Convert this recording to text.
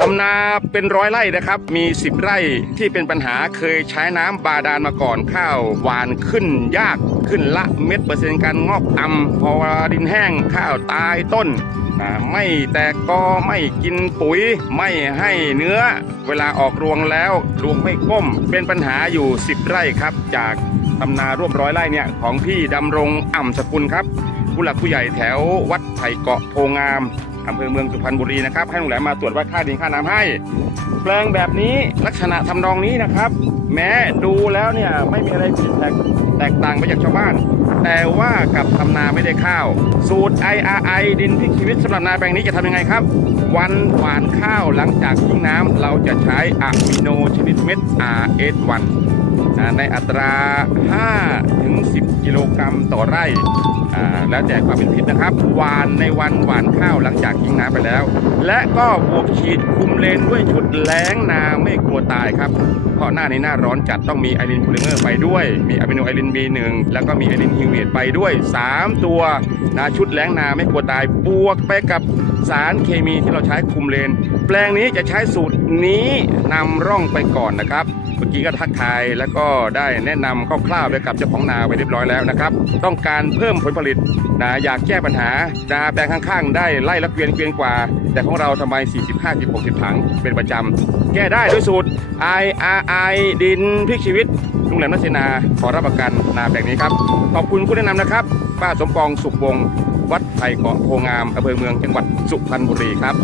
ทำนาเป็นร้อยไร่นะครับ มี 10 ไร่ที่เป็นปัญหาเคยใช้น้ำบาดาลมาก่อนข้าวหวานขึ้นยากขึ้นละเม็ดเปอร์เซ็นต์การงอกต่ำพอดินแห้งข้าวตายต้น ไม่แตกกอไม่กินปุ๋ย ไม่ให้เนื้อ เวลาออกรวงแล้วรวงไม่ก้ม เป็นปัญหาอยู่ 10 ไร่ครับ จากทำนาร่วมร้อยไร่เนี่ยของพี่ดำรงอ่ำสกุลครับ ผู้หลักผู้ใหญ่แถววัดไผ่เกาะโพงาม อำเภอเมืองสุพรรณบุรีนะครับให้ลุงแหลมมาตรวจวัดค่าดินค่าน้ำให้ แปลงแบบนี้ลักษณะทำนองนี้นะครับ แม้ดูแล้วเนี่ยไม่มีอะไรผิดแปลกแตกต่างไปจากชาวบ้าน แต่ว่ากับทำนาไม่ได้ข้าว สูตร IRI ดินพลิกชีวิตสำหรับนาแปลงนี้จะทำยังไงครับ วันหวานข้าวหลังจากทิ้งน้ำเราจะใช้อะมิโนชนิดเม็ด RS1 อ่าในอัตรา 5 ถึง 10 กิโลกรัมต่อไร่ แล้วแต่ความเป็นพิษนะครับหวานในวันหวานข้าวหลังจากทิ้งน้ำไปแล้ว และก็บวกฉีดคุมเลนด้วยชุดแล้งนาไม่กลัวตายครับ เพราะหน้าในหน้าร้อนจัดต้องมีไอรินพลิเมอร์ไปด้วย มีอะมิโนไอริน B1 แล้วก็มีไอรินฮิวเมตไปด้วย 3 ตัวนะชุดแล้งนาไม่กลัวตายบวกไปกับสารเคมีที่เราใช้คุมเลน แปลงนี้จะใช้สูตรนี้นำร่องไปก่อนนะครับ เมื่อกี้ก็ทักทายแล้วก็ได้แนะนำคร่าวๆไปกับเจ้าของนาไปเรียบร้อยแล้วนะครับ ต้องการเพิ่มผลผลิตนะอยากแก้ปัญหานาแปลงข้างๆ ได้ไล่ละเกวียนเกวียนกว่า แต่ของเราทำไม40 50 60 ถังเป็นประจำแก้ได้ด้วยสูตร IRI ดินพลิกชีวิตลุงแหลมนัสนาขอรับประกันนาแปลงนี้ครับ ขอบคุณผู้แนะนำนะครับ ป้าสมปองสุขวงศ์วัดไผ่เกาะโพงามอำเภอเมืองจังหวัดสุพรรณบุรีครับ